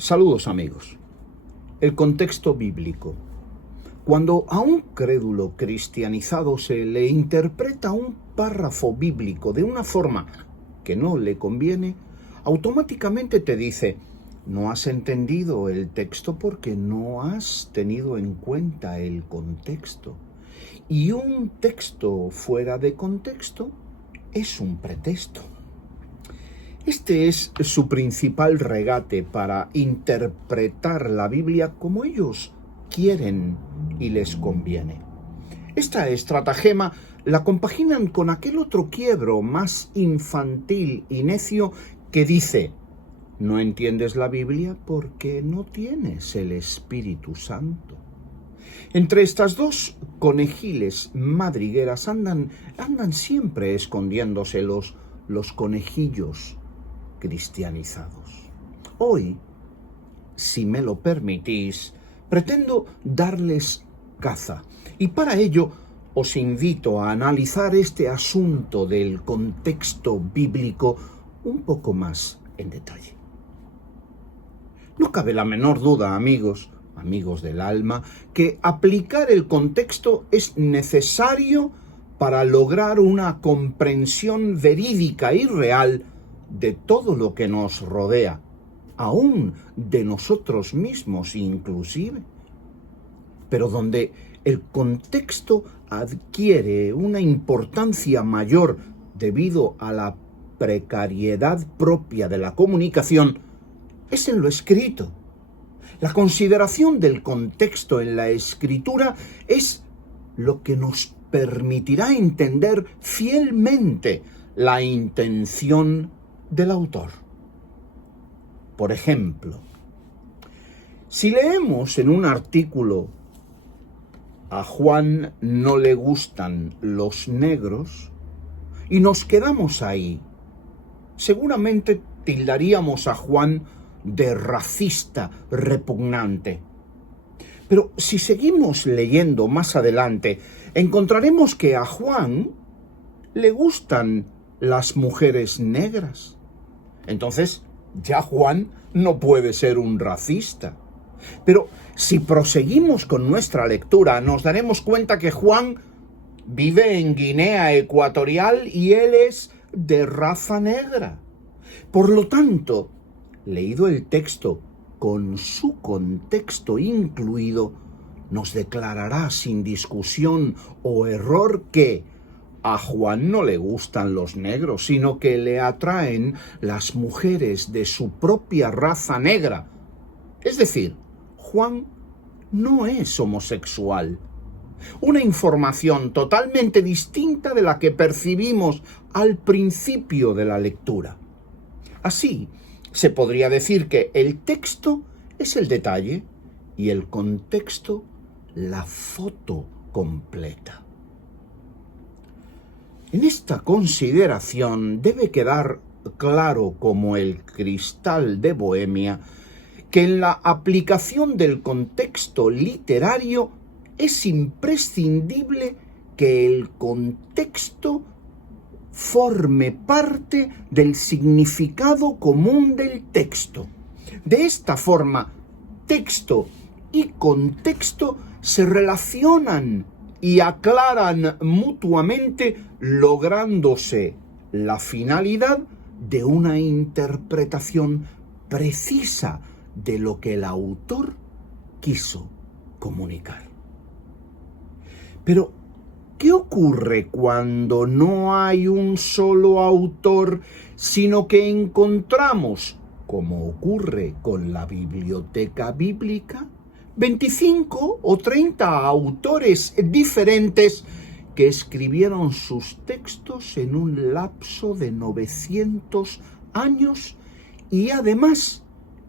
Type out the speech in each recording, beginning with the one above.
Saludos amigos. El contexto bíblico. Cuando a un crédulo cristianizado se le interpreta un párrafo bíblico de una forma que no le conviene, automáticamente te dice: no has entendido el texto porque no has tenido en cuenta el contexto. Y un texto fuera de contexto es un pretexto. Este es su principal regate para interpretar la Biblia como ellos quieren y les conviene. Esta estratagema la compaginan con aquel otro quiebro más infantil y necio que dice: no entiendes la Biblia porque no tienes el Espíritu Santo. Entre estas dos conejiles madrigueras andan siempre escondiéndose los conejillos cristianizados. Hoy, si me lo permitís, pretendo darles caza, y para ello os invito a analizar este asunto del contexto bíblico un poco más en detalle. No cabe la menor duda, amigos del alma, que aplicar el contexto es necesario para lograr una comprensión verídica y real de todo lo que nos rodea, aún de nosotros mismos inclusive. Pero donde el contexto adquiere una importancia mayor debido a la precariedad propia de la comunicación es en lo escrito. La consideración del contexto en la escritura es lo que nos permitirá entender fielmente la intención del autor. Por ejemplo, si leemos en un artículo: a Juan no le gustan los negros, y nos quedamos ahí, seguramente tildaríamos a Juan de racista repugnante. Pero si seguimos leyendo más adelante, encontraremos que a Juan le gustan las mujeres negras. Entonces, ya Juan no puede ser un racista. Pero si proseguimos con nuestra lectura, nos daremos cuenta que Juan vive en Guinea Ecuatorial y él es de raza negra. Por lo tanto, leído el texto con su contexto incluido, nos declarará sin discusión o error que a Juan no le gustan los negros, sino que le atraen las mujeres de su propia raza negra. Es decir, Juan no es homosexual. Una información totalmente distinta de la que percibimos al principio de la lectura. Así, se podría decir que el texto es el detalle y el contexto la foto completa. En esta consideración debe quedar claro como el cristal de Bohemia que en la aplicación del contexto literario es imprescindible que el contexto forme parte del significado común del texto. De esta forma, texto y contexto se relacionan y aclaran mutuamente, lográndose la finalidad de una interpretación precisa de lo que el autor quiso comunicar. Pero, ¿qué ocurre cuando no hay un solo autor, sino que encontramos, como ocurre con la biblioteca bíblica, 25 o 30 autores diferentes que escribieron sus textos en un lapso de 900 años y además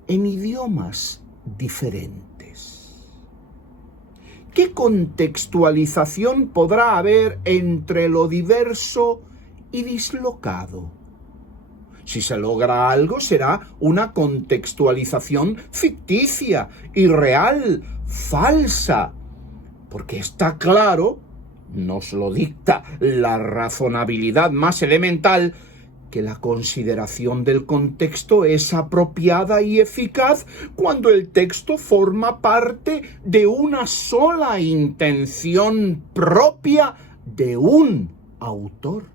en idiomas diferentes? ¿Qué contextualización podrá haber entre lo diverso y dislocado? Si se logra algo, será una contextualización ficticia, irreal, falsa, porque está claro, nos lo dicta la razonabilidad más elemental, que la consideración del contexto es apropiada y eficaz cuando el texto forma parte de una sola intención propia de un autor.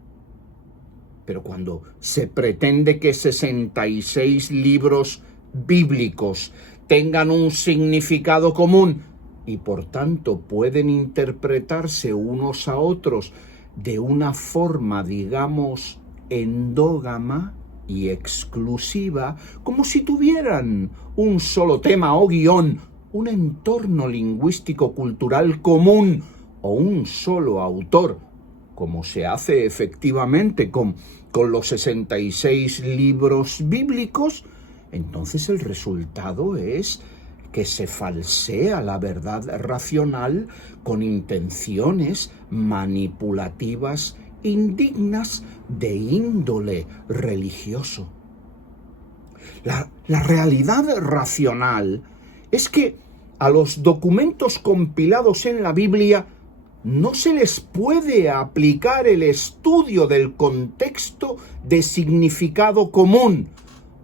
Pero cuando se pretende que 66 libros bíblicos tengan un significado común y por tanto pueden interpretarse unos a otros de una forma, digamos, endógama y exclusiva, como si tuvieran un solo tema o guión, un entorno lingüístico-cultural común o un solo autor, como se hace efectivamente con los 66 libros bíblicos, entonces el resultado es que se falsea la verdad racional con intenciones manipulativas indignas de índole religioso. La realidad racional es que a los documentos compilados en la Biblia no se les puede aplicar el estudio del contexto de significado común,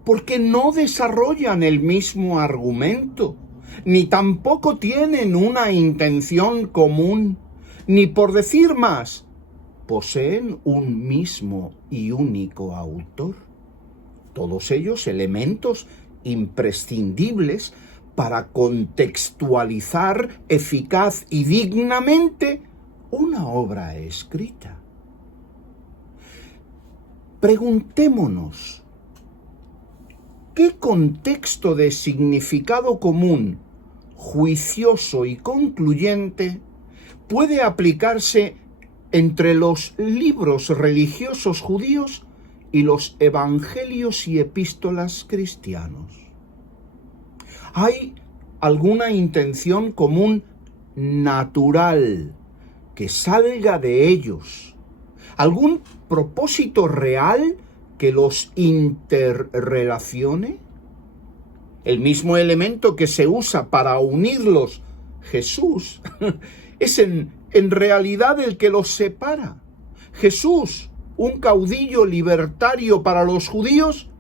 porque no desarrollan el mismo argumento, ni tampoco tienen una intención común, ni por decir más, poseen un mismo y único autor. Todos ellos elementos imprescindibles para contextualizar eficaz y dignamente una obra escrita. Preguntémonos, ¿qué contexto de significado común, juicioso y concluyente puede aplicarse entre los libros religiosos judíos y los evangelios y epístolas cristianos? ¿Hay alguna intención común natural que salga de ellos? ¿Algún propósito real que los interrelacione? El mismo elemento que se usa para unirlos, Jesús, es en realidad el que los separa. Jesús, un caudillo libertario para los judíos,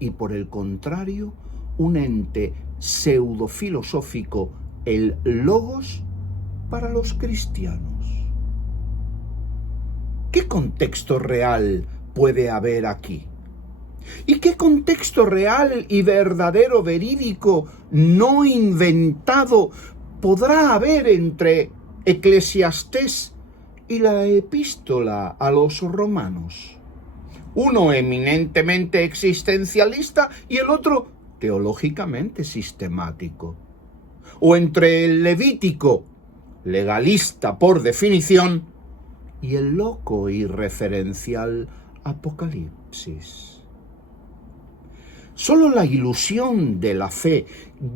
y por el contrario, un ente pseudofilosófico, el Logos, para los cristianos. ¿Qué contexto real puede haber aquí? ¿Y qué contexto real y verdadero, verídico, no inventado, podrá haber entre Eclesiastés y la epístola a los romanos? Uno eminentemente existencialista y el otro teológicamente sistemático. O entre el Levítico, legalista por definición, y el loco y referencial Apocalipsis. Solo la ilusión de la fe,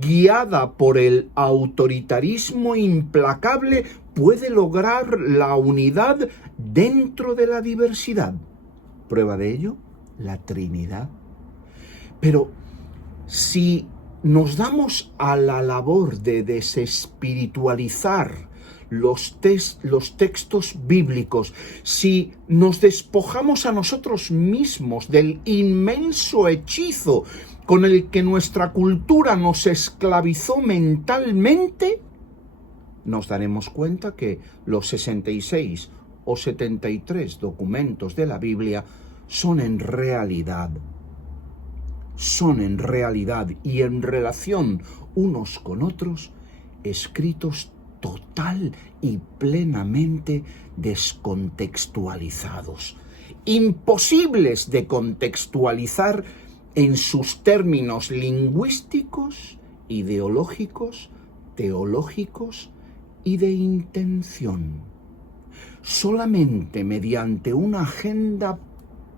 guiada por el autoritarismo implacable, puede lograr la unidad dentro de la diversidad. Prueba de ello, la Trinidad. Pero si nos damos a la labor de desespiritualizar los textos bíblicos, si nos despojamos a nosotros mismos del inmenso hechizo con el que nuestra cultura nos esclavizó mentalmente, nos daremos cuenta que los 66 o 73 documentos de la Biblia son en realidad y en relación unos con otros escritos total y plenamente descontextualizados, imposibles de contextualizar en sus términos lingüísticos, ideológicos, teológicos y de intención. Solamente mediante una agenda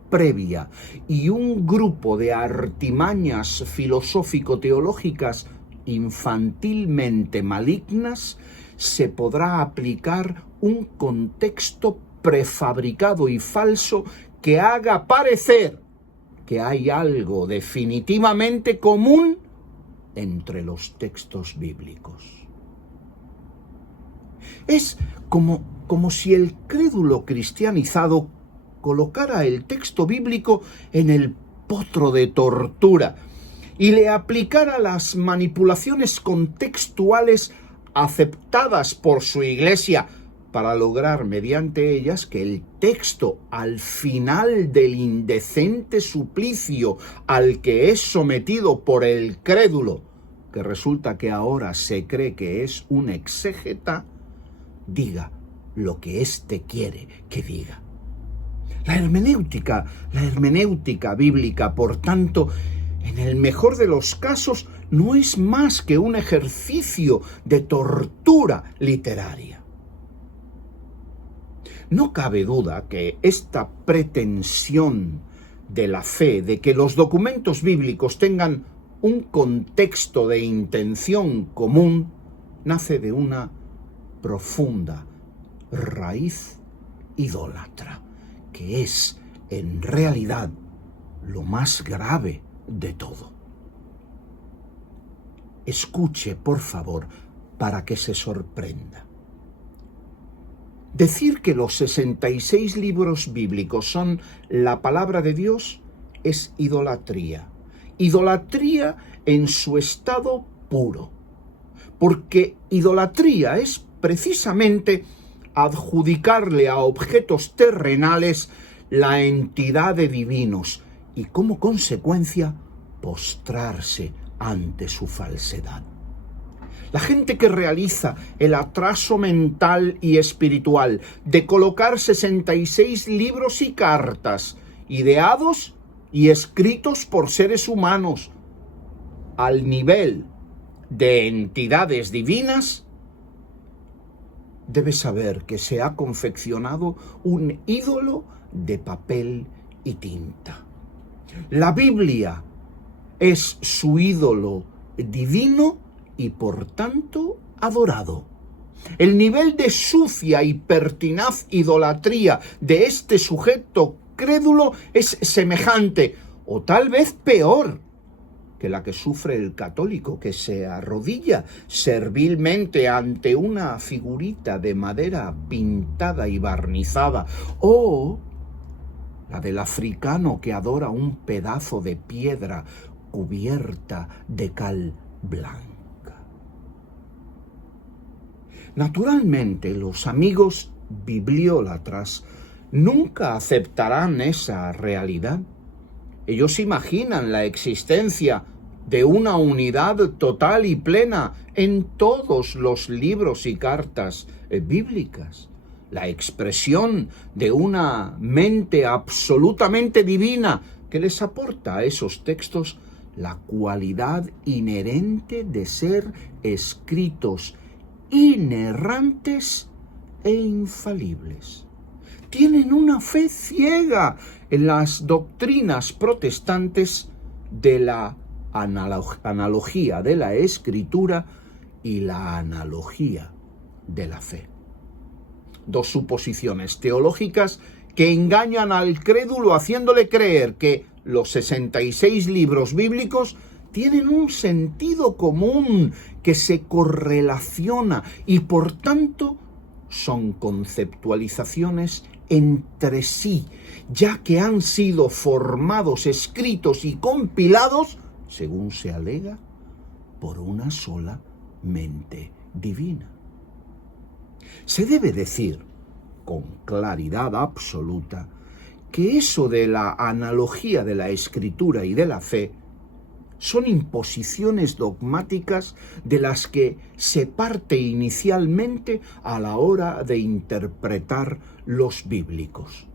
previa y un grupo de artimañas filosófico-teológicas infantilmente malignas se podrá aplicar un contexto prefabricado y falso que haga parecer que hay algo definitivamente común entre los textos bíblicos. Es como si el crédulo cristianizado colocara el texto bíblico en el potro de tortura y le aplicara las manipulaciones contextuales aceptadas por su Iglesia para lograr mediante ellas que el texto, al final del indecente suplicio al que es sometido por el crédulo, que resulta que ahora se cree que es un exégeta, diga lo que éste quiere que diga. La hermenéutica bíblica, por tanto, en el mejor de los casos, no es más que un ejercicio de tortura literaria. No cabe duda que esta pretensión de la fe, de que los documentos bíblicos tengan un contexto de intención común, nace de una profunda raíz idólatra, que es en realidad lo más grave de todo. Escuche, por favor, para que se sorprenda. Decir que los 66 libros bíblicos son la palabra de Dios es idolatría. Idolatría en su estado puro. Porque idolatría es precisamente adjudicarle a objetos terrenales la entidad de divinos y como consecuencia postrarse ante su falsedad. La gente que realiza el atraso mental y espiritual de colocar 66 libros y cartas ideados y escritos por seres humanos al nivel de entidades divinas, debe saber que se ha confeccionado un ídolo de papel y tinta. La Biblia es su ídolo divino y por tanto adorado. El nivel de sucia y pertinaz idolatría de este sujeto crédulo es semejante, o tal vez peor, que la que sufre el católico que se arrodilla servilmente ante una figurita de madera pintada y barnizada, o la del africano que adora un pedazo de piedra cubierta de cal blanca. Naturalmente, los amigos bibliólatras nunca aceptarán esa realidad. Ellos imaginan la existencia de una unidad total y plena en todos los libros y cartas bíblicas, la expresión de una mente absolutamente divina que les aporta a esos textos la cualidad inherente de ser escritos inerrantes e infalibles. Tienen una fe ciega en las doctrinas protestantes de la analogía de la Escritura y la analogía de la fe. Dos suposiciones teológicas que engañan al crédulo haciéndole creer que los 66 libros bíblicos tienen un sentido común que se correlaciona y por tanto son conceptualizaciones entre sí, ya que han sido formados, escritos y compilados, según se alega, por una sola mente divina. Se debe decir, con claridad absoluta, que eso de la analogía de la Escritura y de la fe son imposiciones dogmáticas de las que se parte inicialmente a la hora de interpretar los bíblicos.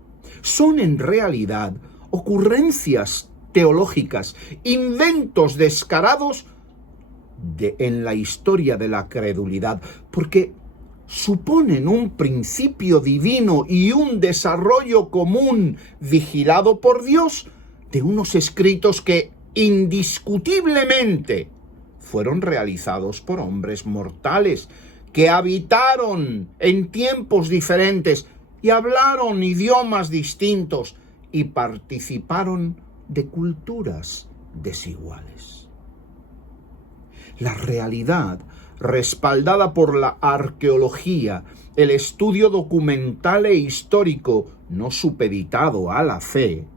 Son en realidad ocurrencias teológicas, inventos descarados en la historia de la credulidad, porque suponen un principio divino y un desarrollo común vigilado por Dios de unos escritos que indiscutiblemente fueron realizados por hombres mortales que habitaron en tiempos diferentes y hablaron idiomas distintos y participaron de culturas desiguales. La realidad, respaldada por la arqueología, el estudio documental e histórico, no supeditado a la fe,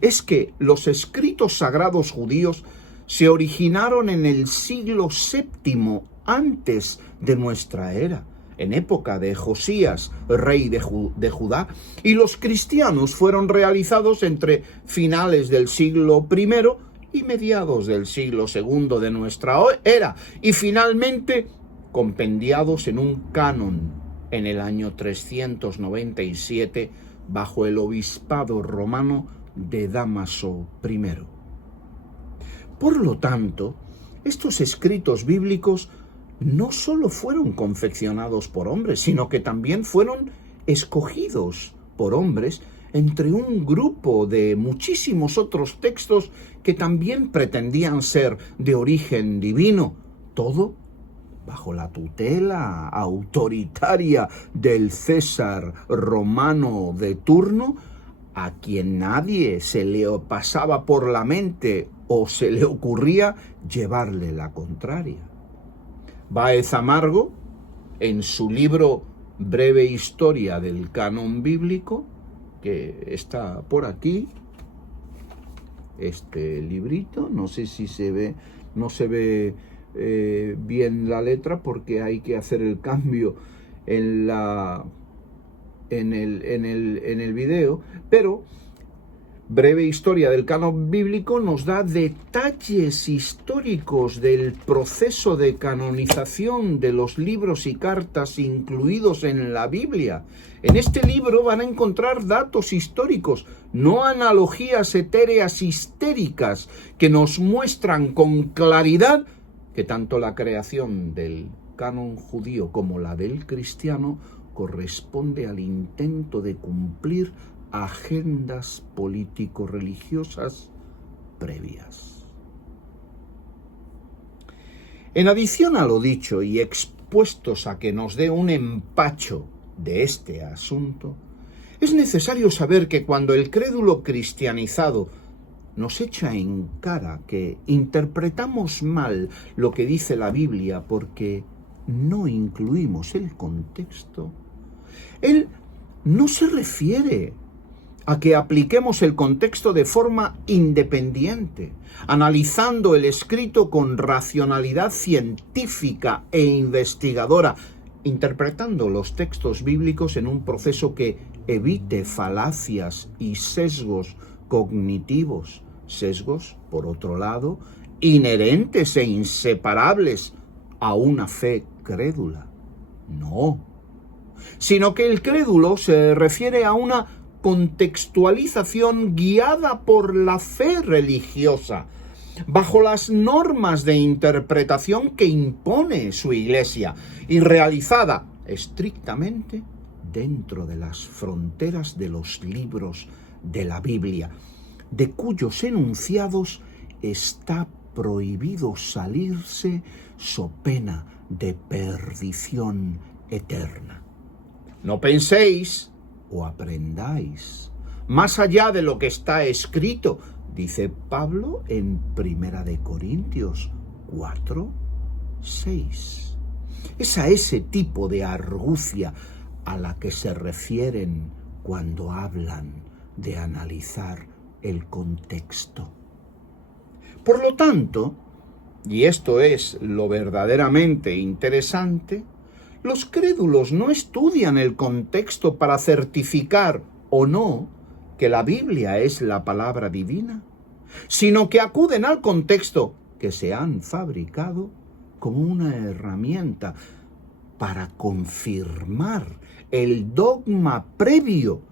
es que los escritos sagrados judíos se originaron en el siglo VII antes de nuestra era, en época de Josías, rey de Judá, y los cristianos fueron realizados entre finales del siglo I y mediados del siglo II de nuestra era, y finalmente compendiados en un canon en el año 397 bajo el obispado romano de Dámaso I. Por lo tanto, estos escritos bíblicos no solo fueron confeccionados por hombres, sino que también fueron escogidos por hombres entre un grupo de muchísimos otros textos que también pretendían ser de origen divino, todo bajo la tutela autoritaria del César romano de turno, a quien nadie se le pasaba por la mente o se le ocurría llevarle la contraria. Báez Amargo, en su libro Breve Historia del Canon Bíblico, que está por aquí, este librito, no sé si se ve, no se ve bien la letra porque hay que hacer el cambio en el video, pero Breve Historia del Canon Bíblico nos da detalles históricos del proceso de canonización de los libros y cartas incluidos en la Biblia. En este libro van a encontrar datos históricos, no analogías etéreas histéricas que nos muestran con claridad que tanto la creación del canon judío como la del cristiano corresponde al intento de cumplir agendas político-religiosas previas. En adición a lo dicho y expuestos a que nos dé un empacho de este asunto, es necesario saber que cuando el crédulo cristianizado nos echa en cara que interpretamos mal lo que dice la Biblia porque no incluimos el contexto, él no se refiere a que apliquemos el contexto de forma independiente, analizando el escrito con racionalidad científica e investigadora, interpretando los textos bíblicos en un proceso que evite falacias y sesgos cognitivos, sesgos, por otro lado, inherentes e inseparables a una fe crédula. No, sino que el crédulo se refiere a una contextualización guiada por la fe religiosa, bajo las normas de interpretación que impone su Iglesia y realizada estrictamente dentro de las fronteras de los libros de la Biblia, de cuyos enunciados está prohibido salirse so pena de perdición eterna. No penséis o aprendáis más allá de lo que está escrito, dice Pablo en 1 Corintios 4, 6. Es a ese tipo de argucia a la que se refieren cuando hablan de analizar el contexto. Por lo tanto, y esto es lo verdaderamente interesante, los crédulos no estudian el contexto para certificar o no que la Biblia es la palabra divina, sino que acuden al contexto que se han fabricado como una herramienta para confirmar el dogma previo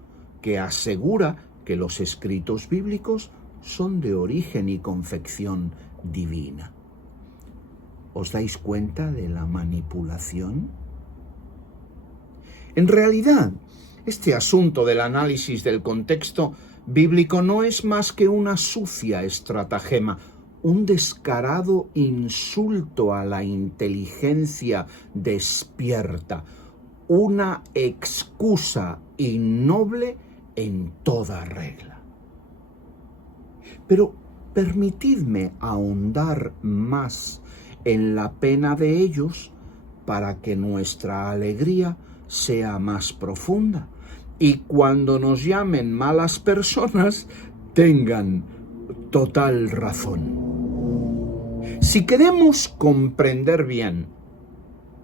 que asegura que los escritos bíblicos son de origen y confección divina. ¿Os dais cuenta de la manipulación? En realidad, este asunto del análisis del contexto bíblico no es más que una sucia estratagema, un descarado insulto a la inteligencia despierta, una excusa innoble en toda regla. Pero permitidme ahondar más en la pena de ellos para que nuestra alegría sea más profunda. Y cuando nos llamen malas personas, tengan total razón. Si queremos comprender bien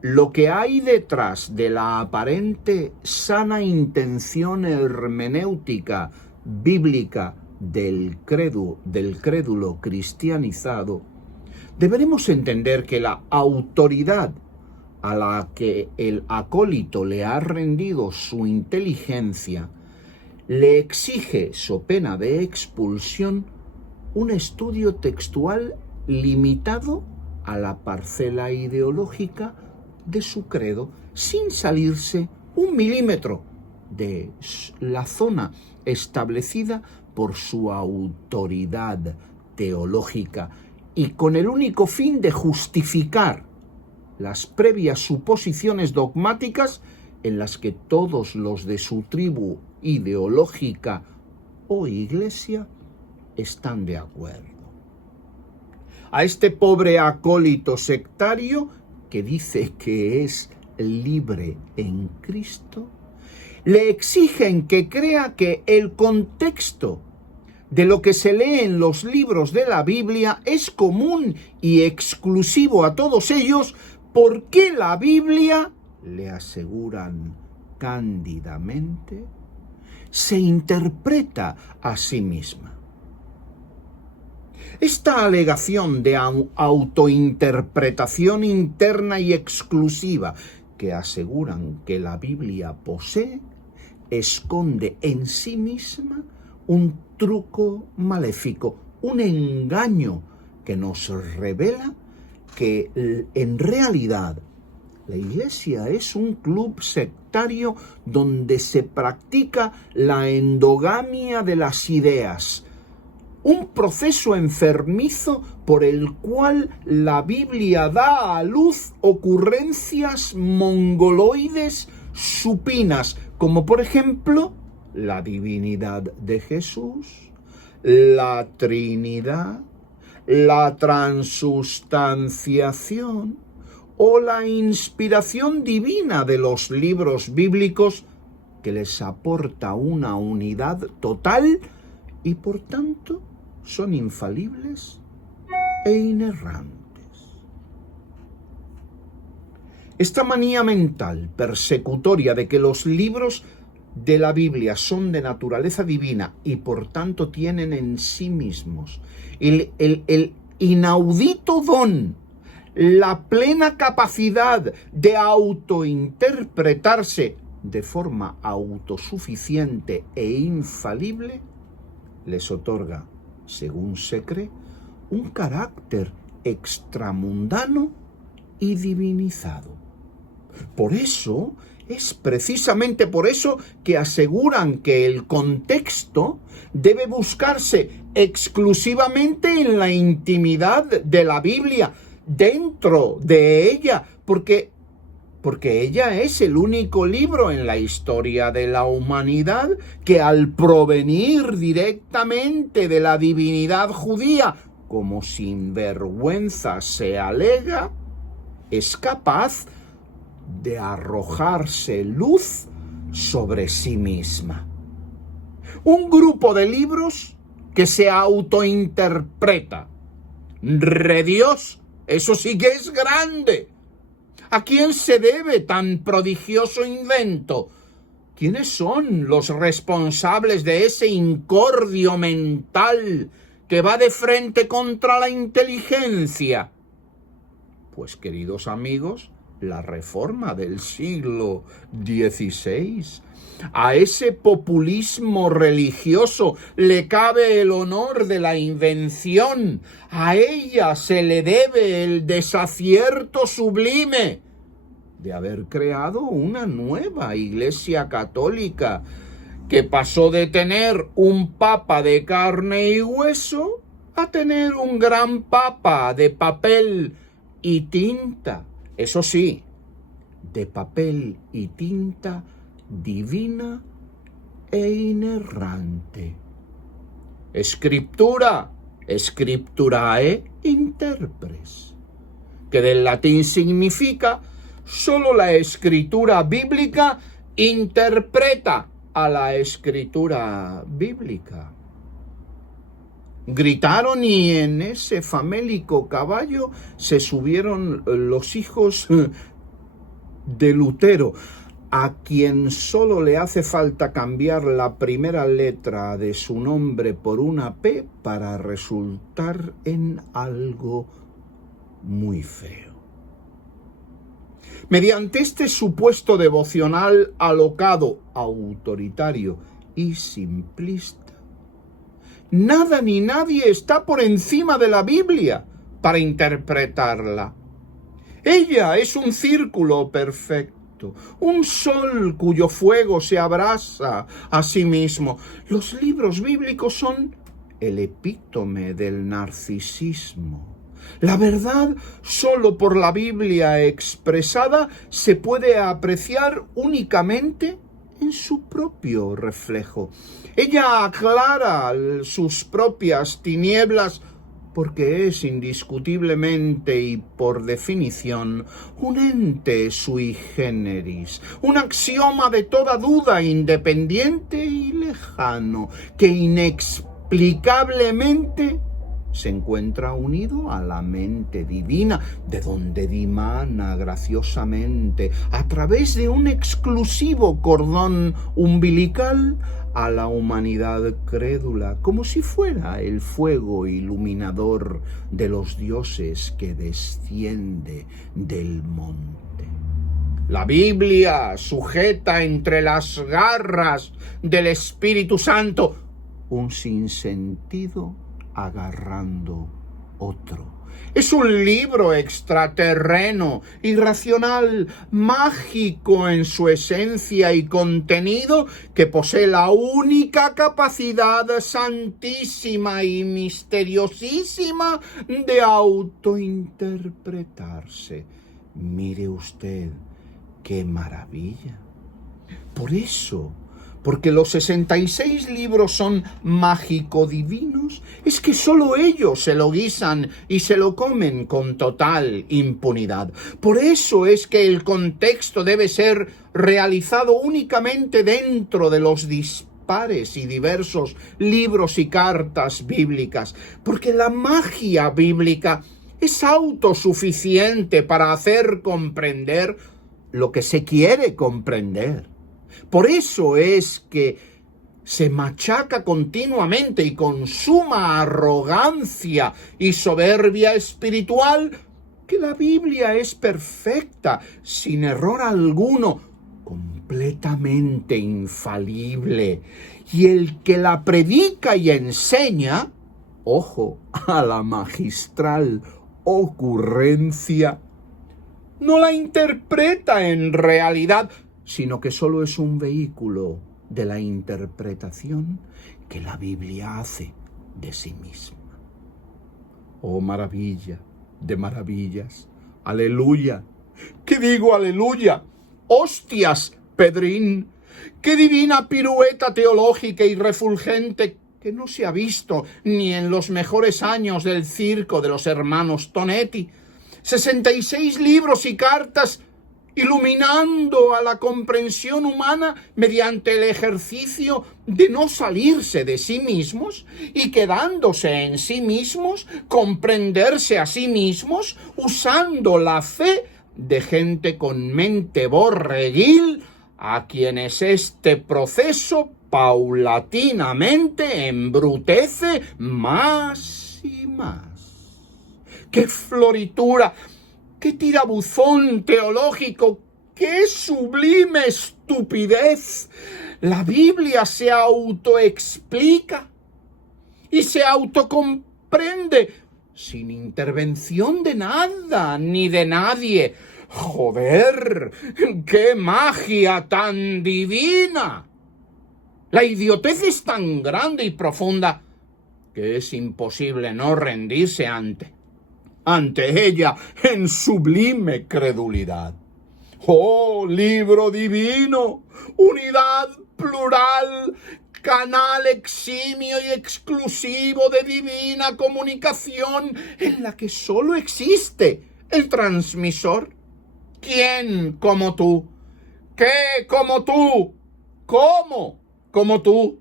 lo que hay detrás de la aparente sana intención hermenéutica bíblica del crédulo cristianizado, deberemos entender que la autoridad a la que el acólito le ha rendido su inteligencia le exige, so pena de expulsión, un estudio textual limitado a la parcela ideológica de su credo, sin salirse un milímetro de la zona establecida por su autoridad teológica, y con el único fin de justificar las previas suposiciones dogmáticas en las que todos los de su tribu ideológica o iglesia están de acuerdo. A este pobre acólito sectario que dice que es libre en Cristo, le exigen que crea que el contexto de lo que se lee en los libros de la Biblia es común y exclusivo a todos ellos, porque la Biblia, le aseguran cándidamente, se interpreta a sí misma. Esta alegación de autointerpretación interna y exclusiva que aseguran que la Biblia posee, esconde en sí misma un truco maléfico, un engaño que nos revela que en realidad la Iglesia es un club sectario donde se practica la endogamia de las ideas, un proceso enfermizo por el cual la Biblia da a luz ocurrencias mongoloides supinas, como por ejemplo la divinidad de Jesús, la Trinidad, la transustanciación o la inspiración divina de los libros bíblicos, que les aporta una unidad total y por tanto son infalibles e inerrantes. Esta manía mental persecutoria de que los libros de la Biblia son de naturaleza divina y por tanto tienen en sí mismos el inaudito don, la plena capacidad de autointerpretarse de forma autosuficiente e infalible, les otorga, según se cree, un carácter extramundano y divinizado. Por eso, es precisamente por eso que aseguran que el contexto debe buscarse exclusivamente en la intimidad de la Biblia, dentro de ella, porque ella es el único libro en la historia de la humanidad que, al provenir directamente de la divinidad judía, como sin vergüenza se alega, es capaz de arrojarse luz sobre sí misma. Un grupo de libros que se autointerpreta. ¡Redios! Eso sí que es grande. ¿A quién se debe tan prodigioso invento? ¿Quiénes son los responsables de ese incordio mental que va de frente contra la inteligencia? Pues, queridos amigos, la Reforma del siglo XVI. A ese populismo religioso le cabe el honor de la invención. A ella se le debe el desacierto sublime de haber creado una nueva Iglesia Católica que pasó de tener un papa de carne y hueso a tener un gran papa de papel y tinta. Eso sí, de papel y tinta divina e inerrante. Scriptura, scripturae interpres. que del latín significa solo la escritura bíblica interpreta a la escritura bíblica. Gritaron y en ese famélico caballo se subieron los hijos de Lutero, a quien solo le hace falta cambiar la primera letra de su nombre por una P para resultar en algo muy feo. Mediante este supuesto devocional alocado, autoritario y simplista, nada ni nadie está por encima de la Biblia para interpretarla. Ella es un círculo perfecto, un sol cuyo fuego se abrasa a sí mismo. Los libros bíblicos son el epítome del narcisismo. La verdad, solo por la Biblia expresada, se puede apreciar únicamente en su propio reflejo. Ella aclara sus propias tinieblas porque es indiscutiblemente y por definición un ente sui generis, un axioma de toda duda, independiente y lejano, que inexplicablemente se encuentra unido a la mente divina, de donde dimana graciosamente, a través de un exclusivo cordón umbilical, a la humanidad crédula, como si fuera el fuego iluminador de los dioses que desciende del monte. La Biblia sujeta entre las garras del Espíritu Santo un sinsentido agarrando otro. Es un libro extraterreno, irracional, mágico en su esencia y contenido, que posee la única capacidad santísima y misteriosísima de autointerpretarse. Mire usted, qué maravilla. Por eso, porque los 66 libros son mágico-divinos, es que solo ellos se lo guisan y se lo comen con total impunidad. Por eso es que el contexto debe ser realizado únicamente dentro de los dispares y diversos libros y cartas bíblicas, porque la magia bíblica es autosuficiente para hacer comprender lo que se quiere comprender. Por eso es que se machaca continuamente y con suma arrogancia y soberbia espiritual que la Biblia es perfecta, sin error alguno, completamente infalible. Y el que la predica y enseña, ojo a la magistral ocurrencia, no la interpreta en realidad, sino que solo es un vehículo de la interpretación que la Biblia hace de sí misma. Oh, maravilla de maravillas, aleluya. ¿Qué digo aleluya? Hostias, Pedrín, qué divina pirueta teológica y refulgente que no se ha visto ni en los mejores años del circo de los hermanos Tonetti. 66 libros y cartas iluminando a la comprensión humana mediante el ejercicio de no salirse de sí mismos y quedándose en sí mismos, comprenderse a sí mismos, usando la fe de gente con mente borreguil, a quienes este proceso paulatinamente embrutece más y más. ¡Qué floritura! ¡Qué tirabuzón teológico! ¡Qué sublime estupidez! La Biblia se autoexplica y se autocomprende sin intervención de nada ni de nadie. ¡Joder! ¡Qué magia tan divina! La idiotez es tan grande y profunda que es imposible no rendirse ante ella en sublime credulidad. ¡Oh, libro divino! Unidad plural, canal eximio y exclusivo de divina comunicación en la que solo existe ¿El transmisor? ¿Quién como tú? ¿Qué como tú? ¿Cómo como tú?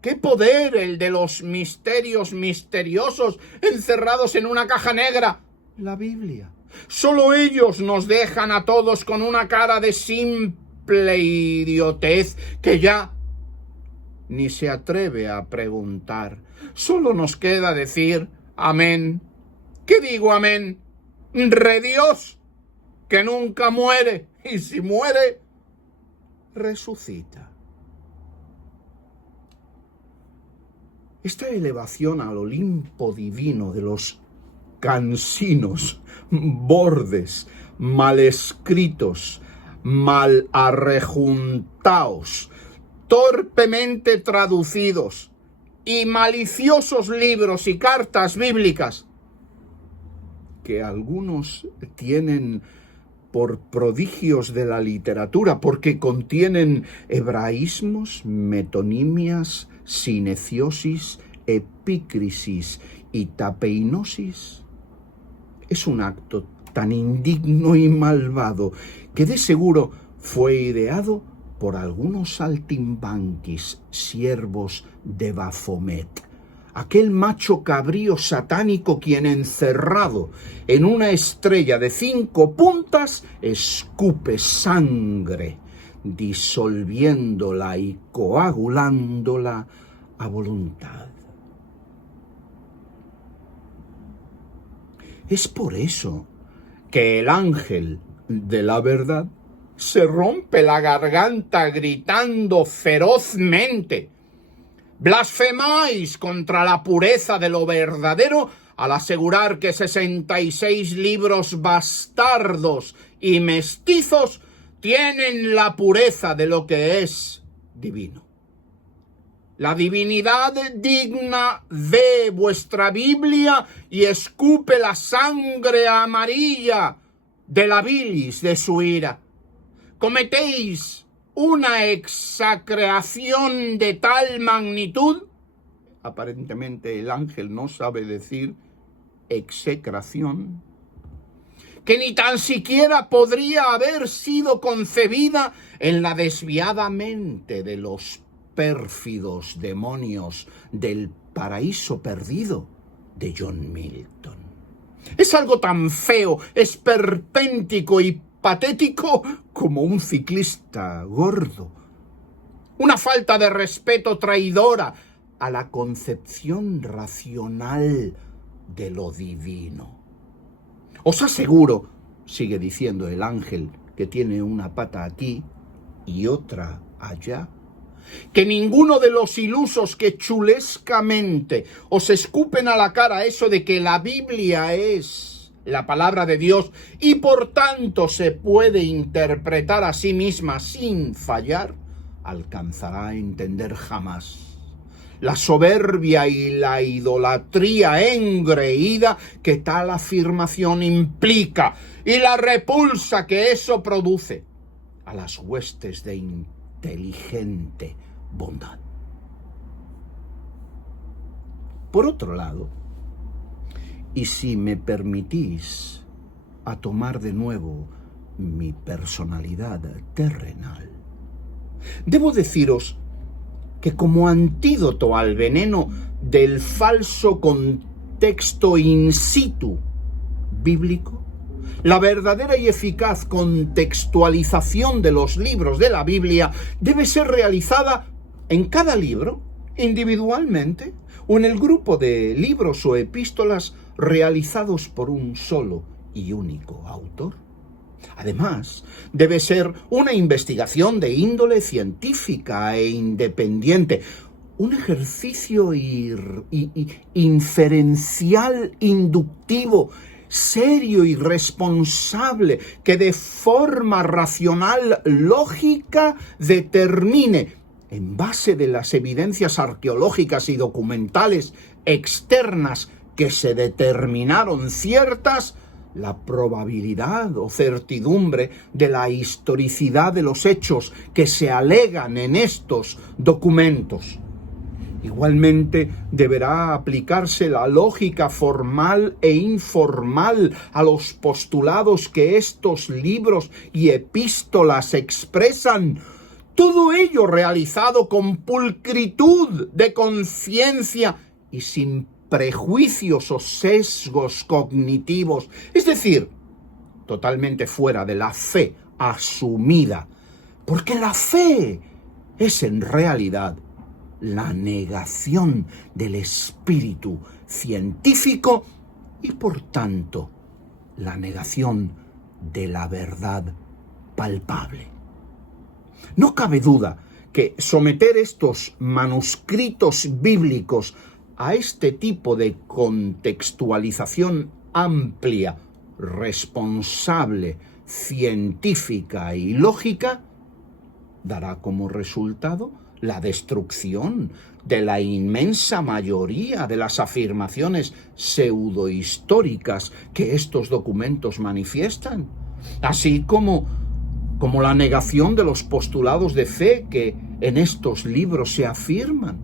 ¿Qué poder el de los misterios misteriosos encerrados en una caja negra? La Biblia. Solo ellos nos dejan a todos con una cara de simple idiotez que ya ni se atreve a preguntar. Solo nos queda decir amén. ¿Qué digo amén? Dios, que nunca muere, y si muere, resucita. Esta elevación al Olimpo divino de los cansinos, bordes, mal escritos, mal arrejuntaos, torpemente traducidos y maliciosos libros y cartas bíblicas que algunos tienen por prodigios de la literatura, porque contienen hebraísmos, metonimias, sineciosis, epícrisis y tapeinosis, es un acto tan indigno y malvado que de seguro fue ideado por algunos saltimbanquis, siervos de Baphomet, aquel macho cabrío satánico quien encerrado en una estrella de 5 puntas escupe sangre, disolviéndola y coagulándola a voluntad. Es por eso que el ángel de la verdad se rompe la garganta gritando ferozmente: blasfemáis contra la pureza de lo verdadero al asegurar que 66 libros bastardos y mestizos tienen la pureza de lo que es divino. La divinidad digna ve vuestra Biblia y escupe la sangre amarilla de la bilis de su ira. Cometéis una execración de tal magnitud, aparentemente el ángel no sabe decir execración, que ni tan siquiera podría haber sido concebida en la desviada mente de los pérfidos demonios del paraíso perdido de John Milton. Es algo tan feo, esperpéntico y patético como un ciclista gordo. Una falta de respeto traidora a la concepción racional de lo divino. Os aseguro, sigue diciendo el ángel, que tiene una pata aquí y otra allá, que ninguno de los ilusos que chulescamente os escupen a la cara eso de que la Biblia es la palabra de Dios y por tanto se puede interpretar a sí misma sin fallar, alcanzará a entender jamás la soberbia y la idolatría engreída que tal afirmación implica y la repulsa que eso produce a las huestes de inteligente bondad. Por otro lado, y si me permitís a tomar de nuevo mi personalidad terrenal, debo deciros que como antídoto al veneno del falso contexto in situ bíblico, la verdadera y eficaz contextualización de los libros de la Biblia debe ser realizada en cada libro, individualmente, o en el grupo de libros o epístolas realizados por un solo y único autor. Además, debe ser una investigación de índole científica e independiente, un ejercicio inferencial inductivo, serio y responsable, que de forma racional, lógica, determine, en base de las evidencias arqueológicas y documentales externas que se determinaron ciertas, la probabilidad o certidumbre de la historicidad de los hechos que se alegan en estos documentos. Igualmente deberá aplicarse la lógica formal e informal a los postulados que estos libros y epístolas expresan. Todo ello realizado con pulcritud de conciencia y sin prejuicios o sesgos cognitivos, es decir, totalmente fuera de la fe asumida, porque la fe es en realidad la negación del espíritu científico y por tanto la negación de la verdad palpable. No cabe duda que someter estos manuscritos bíblicos a este tipo de contextualización amplia, responsable, científica y lógica dará como resultado la destrucción de la inmensa mayoría de las afirmaciones pseudohistóricas que estos documentos manifiestan, así como la negación de los postulados de fe que en estos libros se afirman.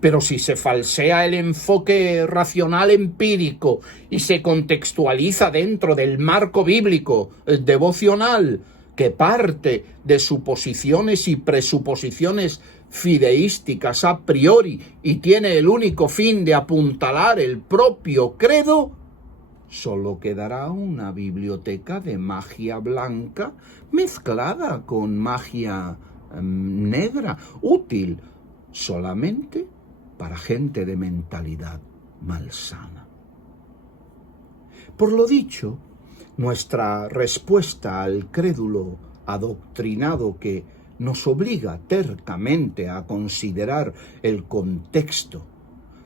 Pero si se falsea el enfoque racional empírico y se contextualiza dentro del marco bíblico devocional, que parte de suposiciones y presuposiciones fideísticas a priori y tiene el único fin de apuntalar el propio credo, solo quedará una biblioteca de magia blanca mezclada con magia negra, útil solamente para gente de mentalidad malsana. Por lo dicho, nuestra respuesta al crédulo adoctrinado que nos obliga tercamente a considerar el contexto,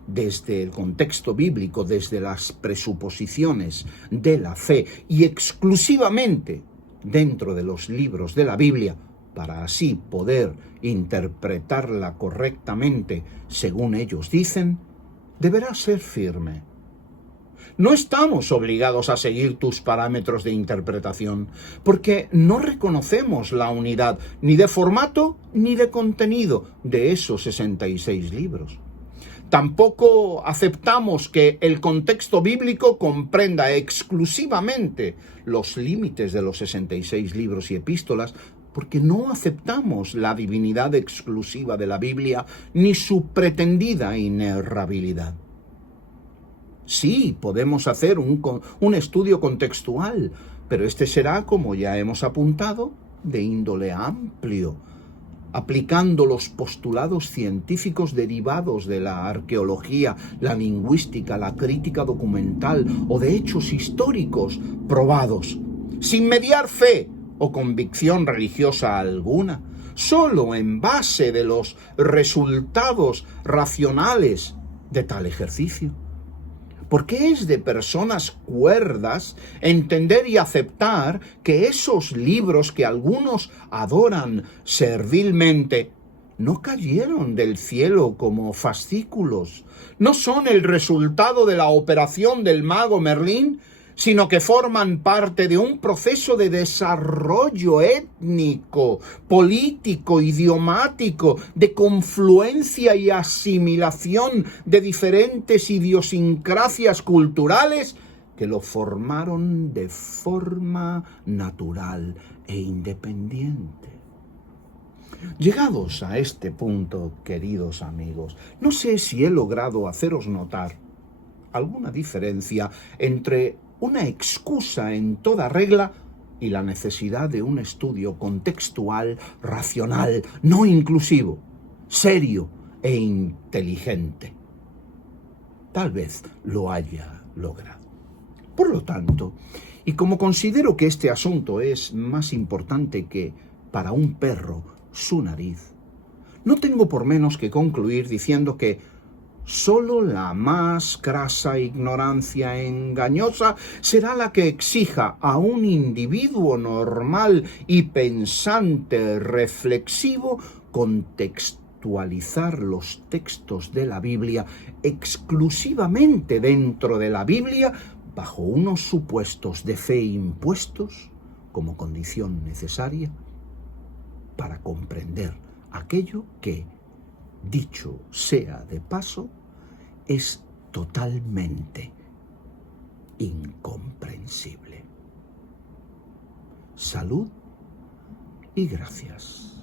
desde el contexto bíblico, desde las presuposiciones de la fe y exclusivamente dentro de los libros de la Biblia, para así poder interpretarla correctamente según ellos dicen, deberá ser firme. No estamos obligados a seguir tus parámetros de interpretación, porque no reconocemos la unidad ni de formato ni de contenido de esos 66 libros. Tampoco aceptamos que el contexto bíblico comprenda exclusivamente los límites de los 66 libros y epístolas, porque no aceptamos la divinidad exclusiva de la Biblia ni su pretendida inerrabilidad. Sí, podemos hacer un estudio contextual, pero este será, como ya hemos apuntado, de índole amplio, aplicando los postulados científicos derivados de la arqueología, la lingüística, la crítica documental o de hechos históricos probados, sin mediar fe o convicción religiosa alguna, solo en base de los resultados racionales de tal ejercicio. Porque es de personas cuerdas entender y aceptar que esos libros que algunos adoran servilmente no cayeron del cielo como fascículos, no son el resultado de la operación del mago Merlín, sino que forman parte de un proceso de desarrollo étnico, político, idiomático, de confluencia y asimilación de diferentes idiosincrasias culturales que lo formaron de forma natural e independiente. Llegados a este punto, queridos amigos, no sé si he logrado haceros notar alguna diferencia entre una excusa en toda regla y la necesidad de un estudio contextual, racional, no inclusivo, serio e inteligente. Tal vez lo haya logrado. Por lo tanto, y como considero que este asunto es más importante que para un perro su nariz, no tengo por menos que concluir diciendo que solo la más crasa ignorancia engañosa será la que exija a un individuo normal y pensante reflexivo contextualizar los textos de la Biblia exclusivamente dentro de la Biblia bajo unos supuestos de fe impuestos como condición necesaria para comprender aquello que dicho sea de paso, es totalmente incomprensible. Salud y gracias.